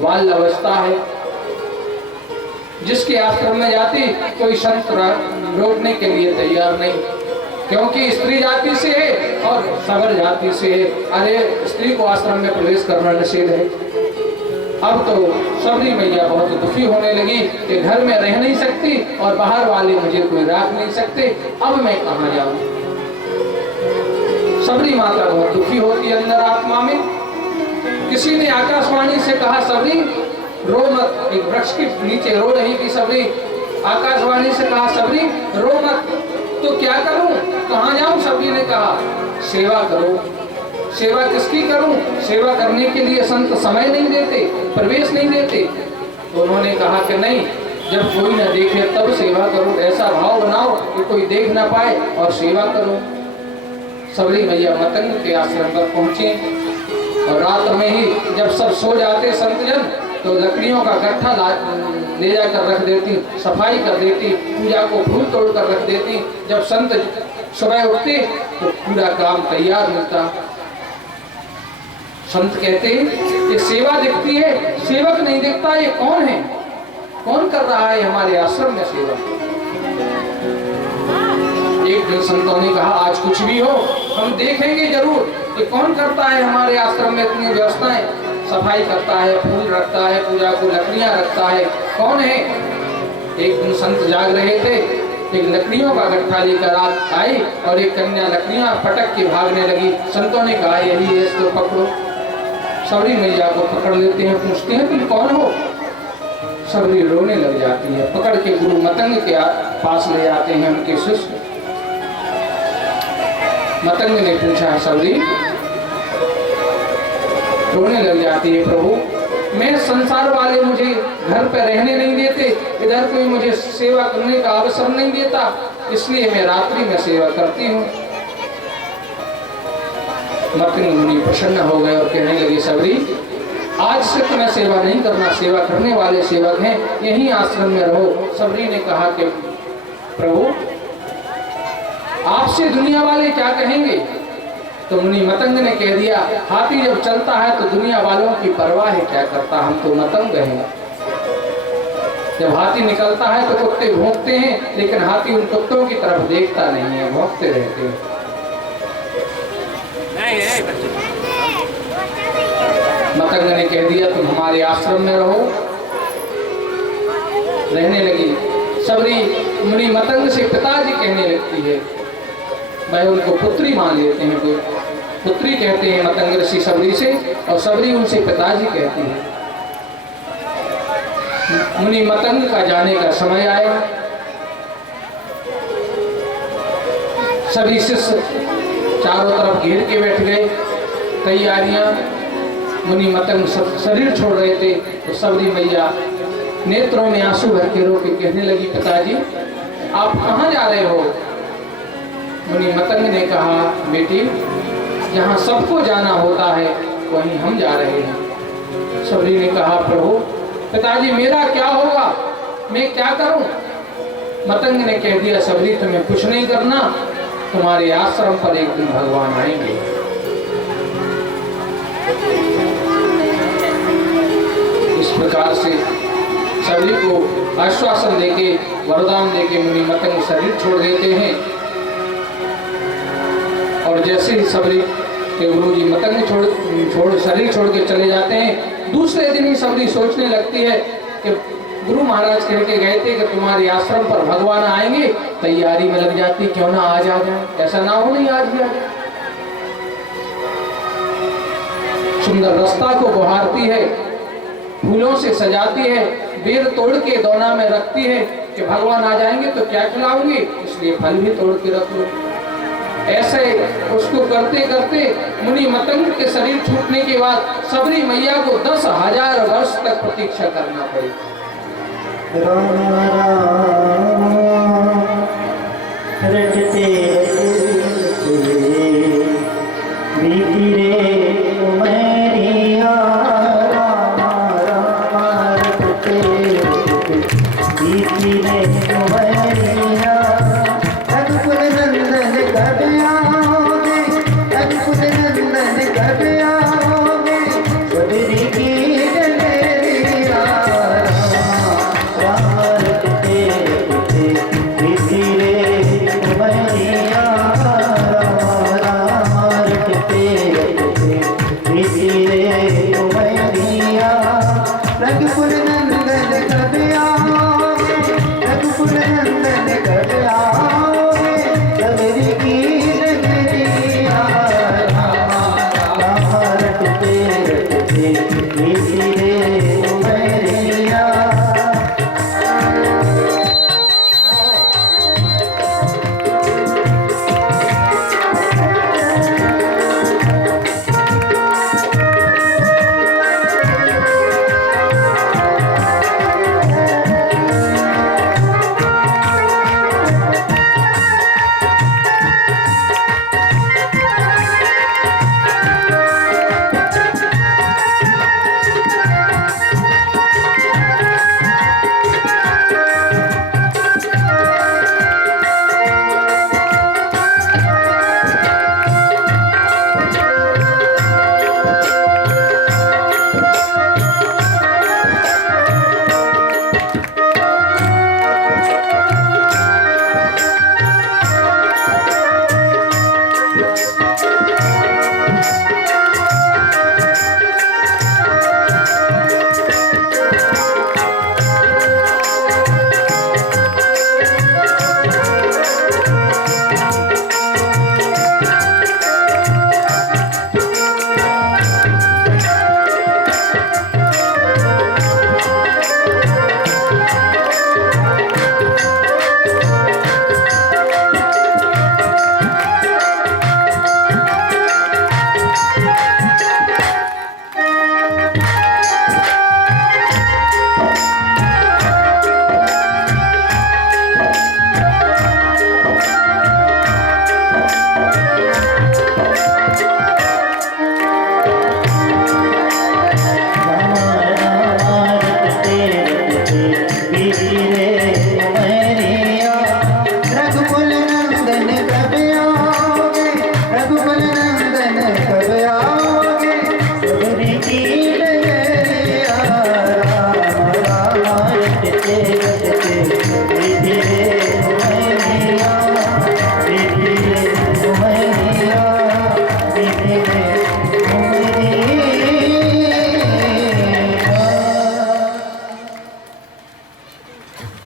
बाल अवस्था है, जिसके आश्रम में जाती कोई संत रोकने के लिए तैयार नहीं, क्योंकि स्त्री जाति से है और सबर जाति से है। अरे स्त्री को आश्रम में प्रवेश करना निषेध है। अब तो सबरी मैया बहुत दुखी होने लगी कि घर में रह नहीं सकती और बाहर वाले मुझे कोई राख नहीं सकते, अब मैं कहाँ जाऊं। सबरी माता बहुत दुखी होती है अंदर आत्मा में। किसी ने आकाशवाणी से कहा सबरी रो मत, एक वृक्ष के नीचे रो रही थी सबरी, आकाशवाणी से कहा सबरी रो मत, तो क्या करूं, कहाँ जाऊं। सबरी ने कहा सेवा करो। सेवा किसकी करूं? सेवा करने के लिए संत समय नहीं देते, प्रवेश नहीं देते। तो उन्होंने कहा कि नहीं, जब कोई न देखे तब सेवा करो, ऐसा भाव बनाओ कि कोई देख ना पाए और सेवा करो। सबरी मैया मतंग के आश्रम पर पहुंचे और रात में ही जब सब सो जाते संतजन, तो लकड़ियों का गट्ठा ले जाकर रख देती, सफाई कर देती, पूजा को फूल तोड़ कर रख देती। जब संत सुबह उठते तो पूरा काम तैयार मिलता। संत कहते कि सेवा दिखती है, सेवक नहीं दिखता, ये कौन है, कौन कर रहा है हमारे आश्रम में सेवा। एक दिन संतों ने कहा आज कुछ भी हो हम देखेंगे जरूर कि कौन करता है हमारे आश्रम में इतनी व्यवस्थाएं, सफाई करता है, फूल रखता है, पूजा को लकड़ियां रखता है, कौन है। एक दिन संत जाग रहे थे, एक लकड़ियों का गट्ठा लेकर रात आई और एक कन्या लकड़ियां पटक के भागने लगी। संतों ने कहा यही है, इसको पकड़ो। सबरी मैया को पकड़ लेते हैं, पूछते हैं तुम कौन हो। सबरी रोने लग जाती है, पकड़ के गुरु मतंग के पास ले जाते हैं उनके शिष्य। मतंग ने पूछा सबरी, रोने लग जाती है, प्रभु मैं संसार वाले मुझे घर पे रहने नहीं देते, इधर कोई मुझे सेवा करने का अवसर नहीं देता, इसलिए मैं रात्रि में सेवा करती हूँ। मतंग मुनि प्रसन्न हो गए और कहने लगे सबरी आज से तुम्हें सेवा नहीं करना, सेवा करने वाले सेवक हैं, यहीं आश्रम में रहो। सबरी ने कहा कि प्रभु आपसे दुनिया वाले क्या कहेंगे। तो मुनि मतंग ने कह दिया हाथी जब चलता है तो दुनिया वालों की परवाह है क्या करता, हम तो मतंग हैं। जब हाथी निकलता है तो कुत्ते भौंकते हैं, लेकिन हाथी उन कुत्तों की तरफ देखता नहीं है, भौंकते रहते हैं। मतंग ने कह दिया तुम हमारे आश्रम में रहो। रहने लगी सबरी मुनि मतंग से पिताजी कहने लगती है, वह उनको पुत्री मान लेते हैं, कोई पुत्री कहते हैं मतंग ऋषि सबरी से, और सबरी उनसे पिताजी कहती है। मुनि मतंग का जाने का समय आया, सभी शिष्य चारों तरफ घेर के बैठ गए, तैयारियां। मुनि मतंग शरीर छोड़ रहे थे तो सबरी मैया नेत्रों में आंसू भर के रो के कहने लगी पिताजी आप कहाँ जा रहे हो। मुनि मतंग ने कहा बेटी जहाँ सबको जाना होता है वहीं हम जा रहे हैं। सबरी ने कहा प्रभु पिताजी मेरा क्या होगा, मैं क्या करूं। मतंग ने कह दिया सबरी तुम्हें कुछ नहीं करना, तुम्हारे आश्रम पर एक दिन भगवान आएंगे। इस प्रकार से सबरी को आश्वासन देके वरदान देके मुनि मतंग शरीर छोड़ देते हैं। और जैसे ही सबरी के गुरु जी मतंग शरीर छोड़ के चले जाते हैं, दूसरे दिन ही सबरी सोचने लगती है कि गुरु महाराज कह के गए थे कि तुम्हारे आश्रम पर भगवान आएंगे, तैयारी में लग जाती, क्यों ना आज आ जाए, ऐसा ना हो नहीं आज भी आ जाए। सुंदर रास्ता को बहारती है, फूलों से सजाती है, बेर तोड़ के दोना में रखती है कि भगवान आ जाएंगे तो क्या खिलाऊंगी, इसलिए फल भी तोड़ के रख लो। ऐसे उसको करते करते मुनि मतंग के शरीर छूटने के बाद सबरी मैया को 10,000 वर्ष तक प्रतीक्षा करना पड़ी। खुशी रे